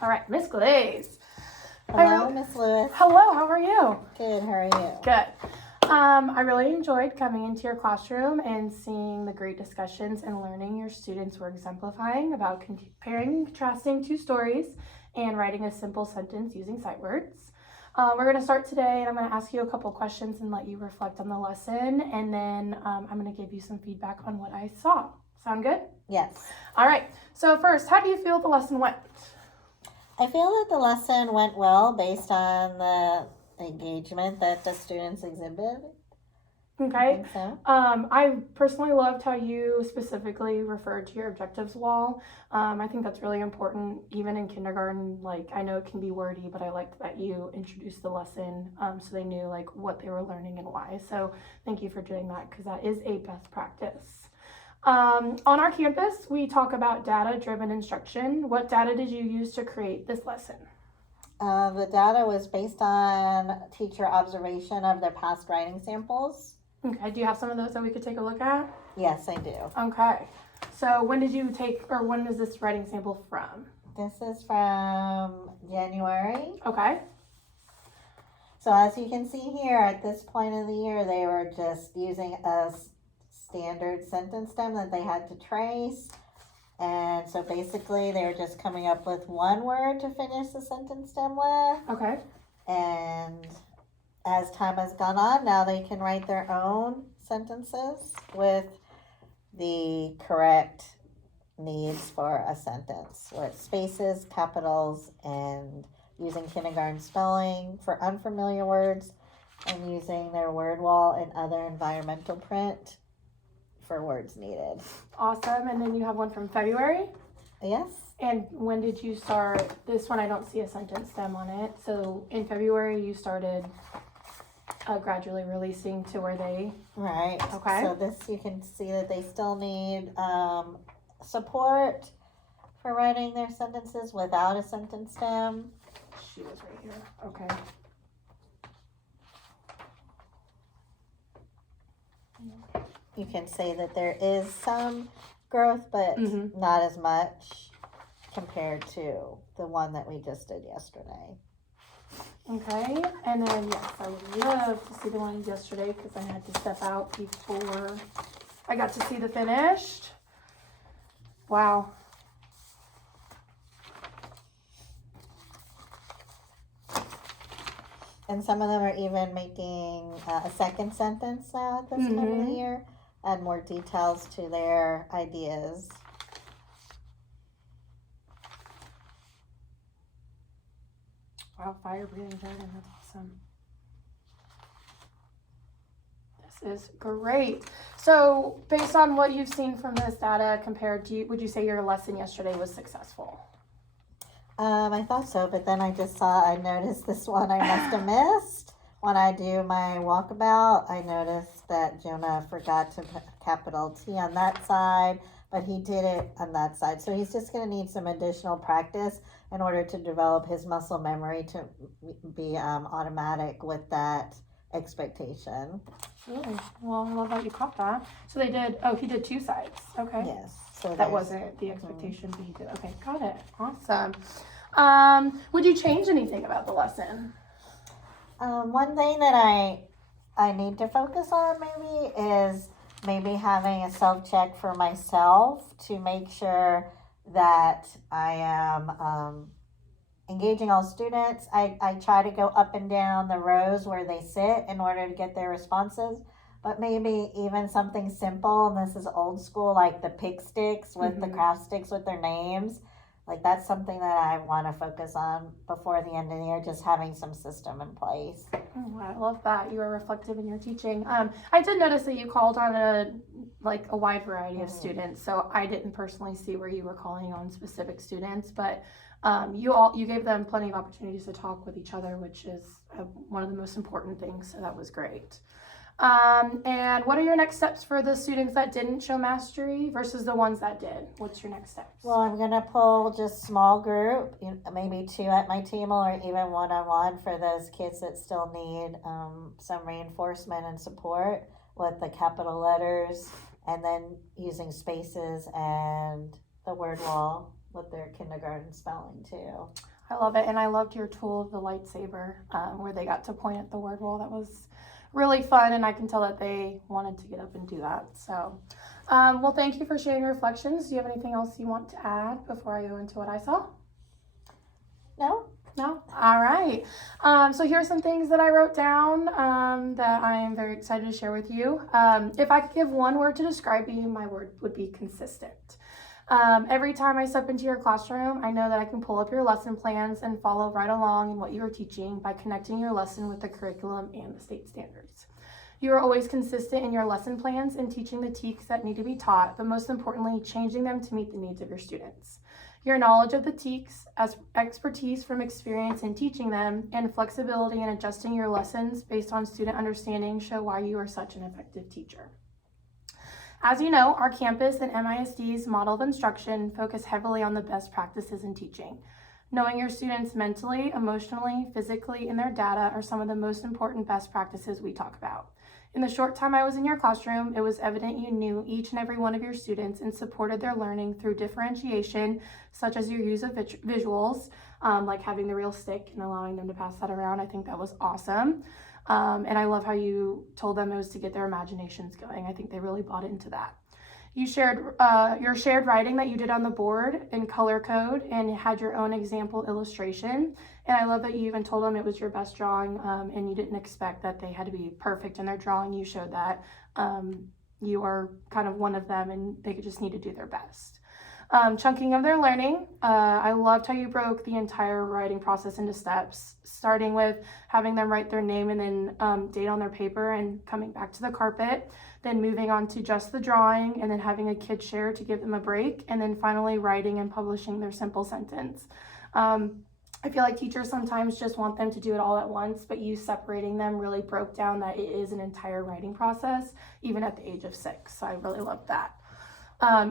All right, Miss Glaze. Hello, Miss Lewis. Hello, how are you? Good, how are you? Good. I really enjoyed coming into your classroom and seeing the great discussions and learning your students were exemplifying about comparing and contrasting two stories and writing a simple sentence using sight words. We're going to start today, and I'm going to ask you a couple questions and let you reflect on the lesson, and then I'm going to give you some feedback on what I saw. Sound good? Yes. All right. So first, how do you feel the lesson went? I feel that the lesson went well based on the engagement that the students exhibited. Okay. I think so. I personally loved how you specifically referred to your objectives wall. I think that's really important, even in kindergarten. Like, I know it can be wordy, but I liked that you introduced the lesson so they knew like what they were learning and why. So thank you for doing that, because that is a best practice. On our campus, we talk about data-driven instruction. What data did you use to create this lesson? The data was based on teacher observation of their past writing samples. Okay, do you have some of those that we could take a look at? Yes, I do. Okay, so when did you take, or when is this writing sample from? This is from January. Okay. So as you can see here, at this point of the year, they were just using a standard sentence stem that they had to trace. And so basically they were just coming up with one word to finish the sentence stem with. Okay. And as time has gone on, now they can write their own sentences with the correct needs for a sentence, with spaces, capitals, and using kindergarten spelling for unfamiliar words, and using their word wall and other environmental print for words needed. Awesome. And then you have one from February. Yes. And when did you start? This one I don't see a sentence stem on it. So in February you started gradually releasing to where they... Right. Okay. So this, you can see that they still need support for writing their sentences without a sentence stem. She was right here. Okay. You can say that there is some growth, but not as much compared to the one that we just did yesterday. Okay, and then yes, I would love to see the one yesterday because I had to step out before I got to see the finished. Wow. And some of them are even making a second sentence now at this time of the year. Add more details to their ideas. Wow, fire breathing dragon, that's awesome. This is great. So based on what you've seen from this data compared to, would you say your lesson yesterday was successful? I thought so, but then I noticed this one I must have missed. When I do my walkabout, I noticed that Jonah forgot to put capital T on that side, but he did it on that side. So he's just going to need some additional practice in order to develop his muscle memory to be automatic with that expectation. Really? Well, I love that you caught that. So they did, he did two sides. Okay. Yes. So that wasn't the expectation, but he did. Okay, got it. Awesome. Would you change anything about the lesson? One thing that I need to focus on maybe is maybe having a self-check for myself to make sure that I am engaging all students. I try to go up and down the rows where they sit in order to get their responses, but maybe even something simple, and this is old school, like the pick sticks with the craft sticks with their names. Like, that's something that I want to focus on before the end of the year, just having some system in place. Oh, I love that. You are reflective in your teaching. I did notice that you called on a wide variety of students, so I didn't personally see where you were calling on specific students, but you gave them plenty of opportunities to talk with each other, which is one of the most important things, so that was great. And what are your next steps for the students that didn't show mastery versus the ones that did? What's your next steps? Well, I'm going to pull just small group, maybe 2 at my table, or even one-on-one for those kids that still need some reinforcement and support with the capital letters, and then using spaces and the word wall with their kindergarten spelling too. I love it, and I loved your tool of the lightsaber, where they got to point at the word wall. That was really fun, and I can tell that they wanted to get up and do that. So, well, thank you for sharing your reflections. Do you have anything else you want to add before I go into what I saw? No? No? All right. So here are some things that I wrote down that I am very excited to share with you. If I could give one word to describe you, my word would be consistent. Every time I step into your classroom, I know that I can pull up your lesson plans and follow right along in what you are teaching by connecting your lesson with the curriculum and the state standards. You are always consistent in your lesson plans and teaching the TEKS that need to be taught, but most importantly, changing them to meet the needs of your students. Your knowledge of the TEKS, as expertise from experience in teaching them, and flexibility in adjusting your lessons based on student understanding show why you are such an effective teacher. As you know, our campus and MISD's model of instruction focus heavily on the best practices in teaching. Knowing your students mentally, emotionally, physically, and their data are some of the most important best practices we talk about. In the short time I was in your classroom, it was evident you knew each and every one of your students and supported their learning through differentiation, such as your use of visuals, like having the real stick and allowing them to pass that around. I think that was awesome. And I love how you told them it was to get their imaginations going. I think they really bought into that. You shared your shared writing that you did on the board in color code and had your own example illustration. And I love that you even told them it was your best drawing and you didn't expect that they had to be perfect in their drawing. You showed that you are kind of one of them and they just need to do their best. Chunking of their learning. I loved how you broke the entire writing process into steps, starting with having them write their name and then date on their paper and coming back to the carpet, then moving on to just the drawing and then having a kid share to give them a break, and then finally writing and publishing their simple sentence. I feel like teachers sometimes just want them to do it all at once, but you separating them really broke down that it is an entire writing process, even at the age of 6. So I really loved that.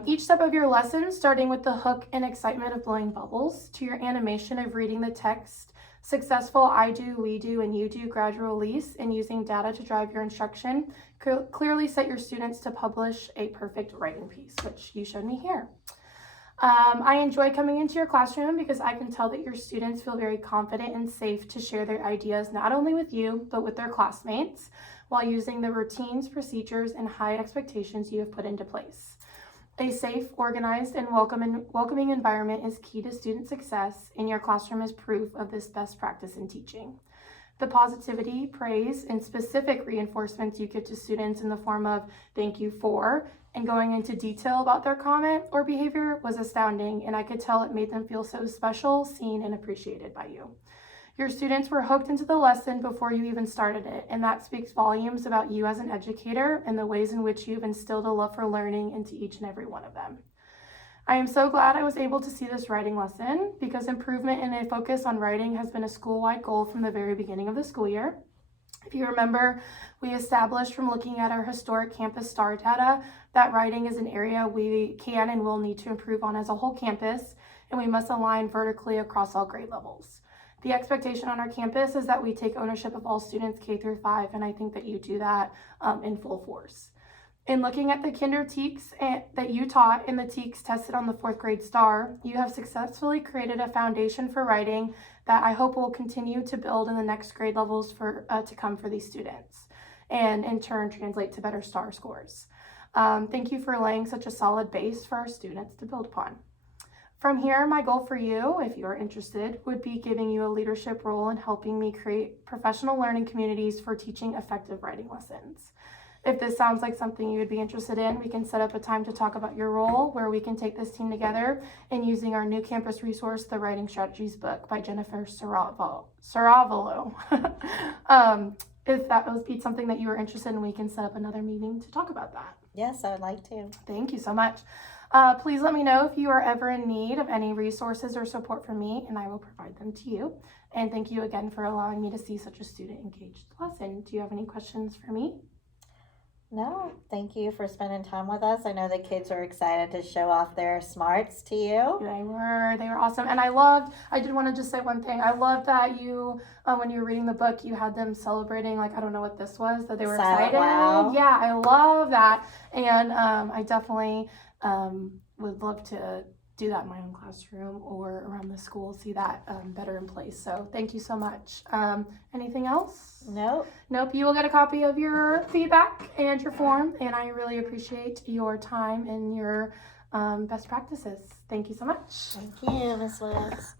Each step of your lesson, starting with the hook and excitement of blowing bubbles, to your animation of reading the text, successful I do, we do, and you do gradual release, and using data to drive your instruction, clearly set your students to publish a perfect writing piece, which you showed me here. I enjoy coming into your classroom because I can tell that your students feel very confident and safe to share their ideas not only with you, but with their classmates, while using the routines, procedures, and high expectations you have put into place. A safe, organized, and welcoming environment is key to student success, and your classroom is proof of this best practice in teaching. The positivity, praise, and specific reinforcements you give to students in the form of thank you for, and going into detail about their comment or behavior was astounding, and I could tell it made them feel so special, seen, and appreciated by you. Your students were hooked into the lesson before you even started it, and that speaks volumes about you as an educator and the ways in which you've instilled a love for learning into each and every one of them. I am so glad I was able to see this writing lesson because improvement and a focus on writing has been a school-wide goal from the very beginning of the school year. If you remember, we established from looking at our historic campus STAR data that writing is an area we can and will need to improve on as a whole campus, and we must align vertically across all grade levels. The expectation on our campus is that we take ownership of all students K through 5, and I think that you do that in full force. In looking at the kinder TEKS that you taught and the TEKS tested on the 4th grade STAR, you have successfully created a foundation for writing that I hope will continue to build in the next grade levels to come for these students, and in turn translate to better STAR scores. Thank you for laying such a solid base for our students to build upon. From here, my goal for you, if you are interested, would be giving you a leadership role in helping me create professional learning communities for teaching effective writing lessons. If this sounds like something you would be interested in, we can set up a time to talk about your role where we can take this team together and using our new campus resource, the Writing Strategies book by Jennifer Saravolo. If that would be something that you are interested in, we can set up another meeting to talk about that. Yes, I would like to. Thank you so much. Please let me know if you are ever in need of any resources or support from me, and I will provide them to you. And thank you again for allowing me to see such a student-engaged lesson. Do you have any questions for me? No, thank you for spending time with us. I know the kids are excited to show off their smarts to you. They were awesome. And I did want to just say one thing. I loved that you, when you were reading the book, you had them celebrating, like, I don't know what this was, that they were Silent excited. wow. Yeah, I love that. And I definitely would love to do that in my own classroom or around the school, see that better in place. So thank you so much. Anything else? Nope. Nope. You will get a copy of your feedback and your form, and I really appreciate your time and your best practices. Thank you so much. Thank you, Ms. Liz.